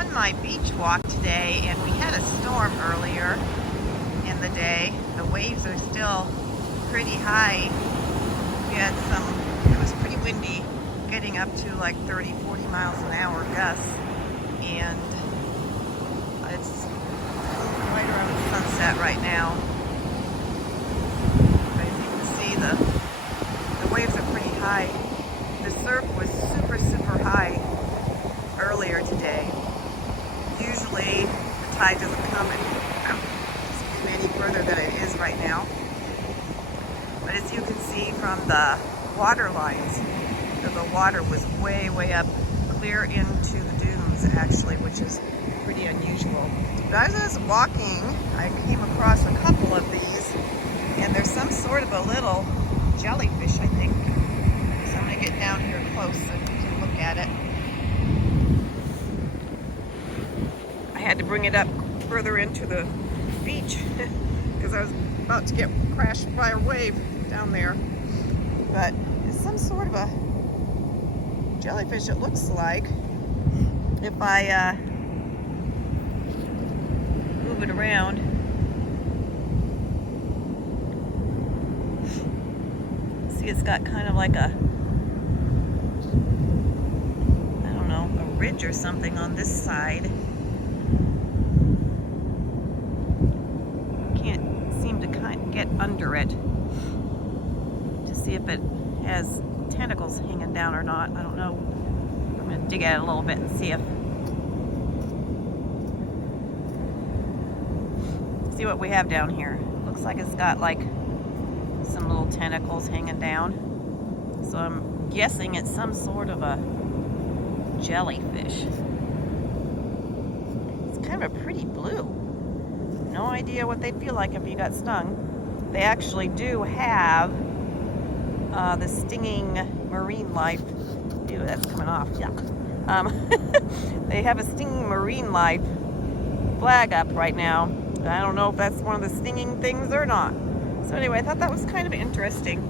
on my beach walk today, and we had a storm earlier in the day. The waves are still pretty high. We had it was pretty windy, getting up to like 30, 40 miles an hour gusts, and it's right around sunset right now. But as you can see, the waves are pretty high. The surf was super high earlier today. Usually the tide doesn't come any further than it is right now. But as you can see from the water lines, the water was way up, clear into the dunes actually, which is pretty unusual. But as I was walking, I came across a couple of these, and there's some sort of a little jellyfish, I think. So I'm gonna get down here close so you can look at it. I had to bring it up further into the beach because I was about to get crashed by a wave down there. But it's some sort of a jellyfish, it looks like. If I move it around, see, it's got kind of like a, I don't know, a ridge or something on this side. Can't seem to get under it to see if it has tentacles hanging down or not. I don't know. I'm going to dig at it a little bit and see what we have down here. Looks like it's got like some little tentacles hanging down. So I'm guessing it's some sort of a jellyfish. It's kind of a pretty blue. No idea what they'd feel like if you got stung. They actually do have the stinging marine life. Ew, that's coming off. Yuck. They have a stinging marine life flag up right now. I don't know if that's one of the stinging things or not. So anyway, I thought that was kind of interesting.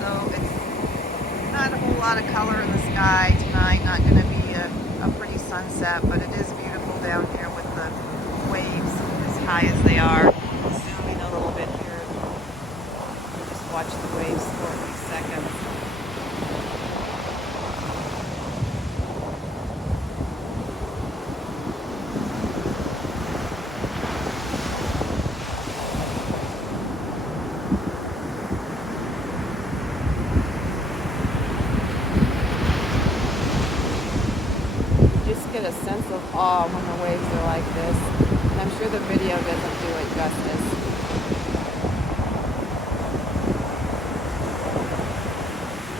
So it's not a whole lot of color in the sky tonight. Not going to be a pretty sunset, but it is beautiful down here with the waves as high as they are. Zoom in a little bit here. Just watch the waves for a few seconds. Get a sense of awe when the waves are like this. And I'm sure the video doesn't do it justice.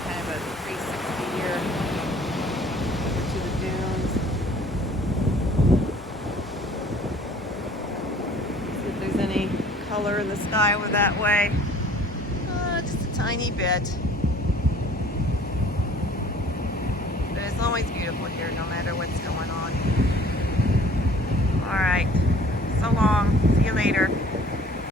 Kind of a 360 here to the dunes. See if there's any color in the sky over that way. Just a tiny bit. It's always beautiful here, no matter what's going on. All right, so long. See you later.